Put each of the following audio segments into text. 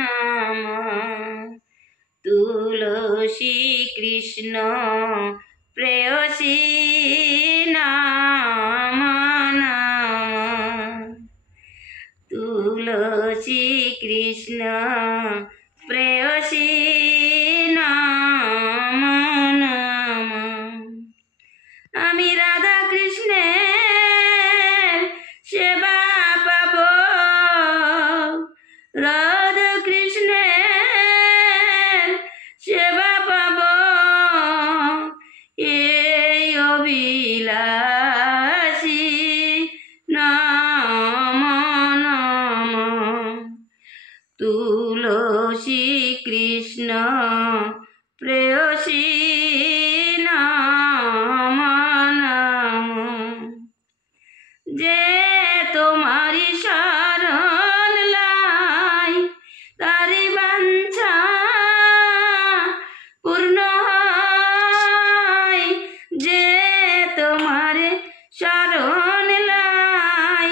নাম তুলসী কৃষ্ণ প্রেয়সী নাম তুলসী কৃষ্ণ প্রেয়সী নাম আমি রাধা কৃষ্ণের সেবা পাব, রাধা কৃষ্ণের সেবা পাব, এই অবিলাসী নাম তুলসী কৃষ্ণ প্রেয়সী নাম যে তোমারি শরণ লাই তারি বাঞ্ছা পূর্ণ হয়, যে তোমার শরণ লাই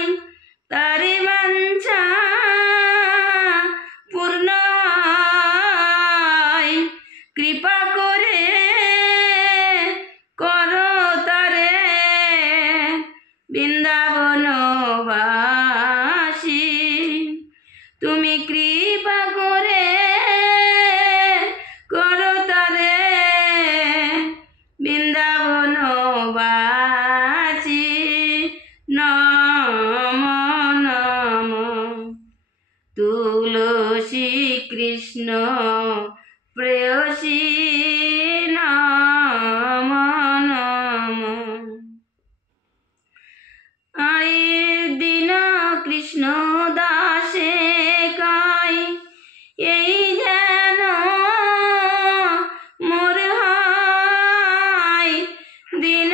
তারি বাঞ্ছা পূর্ণ হয়, কৃপা করে করো তারে বৃন্দাবনবাসী, তুমি কৃপা করে করো তারে বৃন্দাবনবাসী নম নম তুলসী কৃষ্ণ প্রেয়সী নাম নম দিন কৃষ্ণ দাসে কাই এই যেন মোর হয়, দিন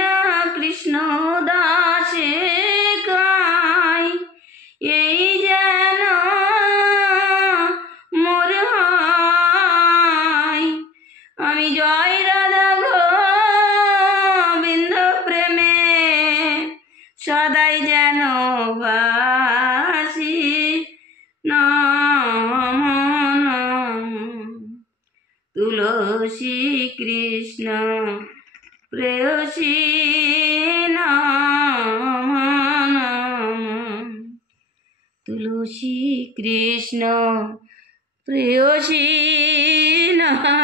কৃষ্ণ দাসে কাই এই যেন মোর হয়, আমি জয় রাধা গোবিন্দ প্রেমে সদাই যেন বাসি নাম তুলসী কৃষ্ণ প্রেয়সী নাম তুলসী কৃষ্ণ প্রেয়সী নাম।